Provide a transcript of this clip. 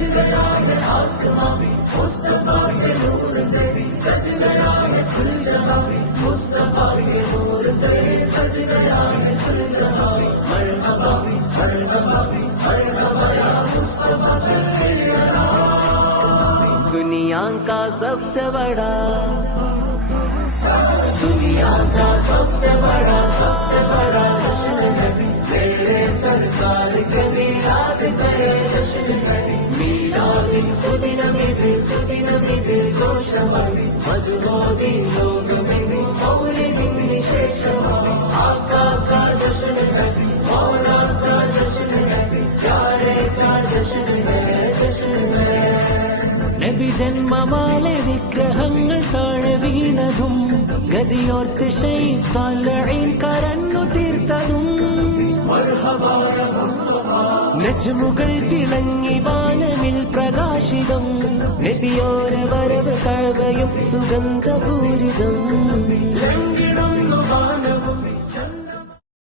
सज गया है आसमां भी मुस्तफा के नूर से, सज गया है खुल जहां भी मुस्तफा के नूर से, सज गया है खुल जहां भी। मरहबा भी मरहबा भी मरहबा या मुस्तफा सल्लल्लाहु। दुनिया का सबसे बड़ा, दुनिया का सबसे बड़ा जश्न है मेरे सरकार के मीलाद करे जश्न है। मीलाद सुदिनमिद घोषवाणी मधुमोदी लोग में मौलिदिन विशेषवाणी। आका का जश्न है, मौला का जश्न है, प्यारे का जश्न है। നബി ജന്മമാലെ വിഗ്രഹങ്ങൾ താഴെ വീണതും ഗതിയോർത്ത് ശൈത്താൻ ലഈൻ കരഞ്ഞു തീർത്തതും നജ്മുകൾ തിളങ്ങി വാനമിൽ പ്രകാശിതം നബിയോര വരവ് കഅബയും സുഗന്ധപൂരിതം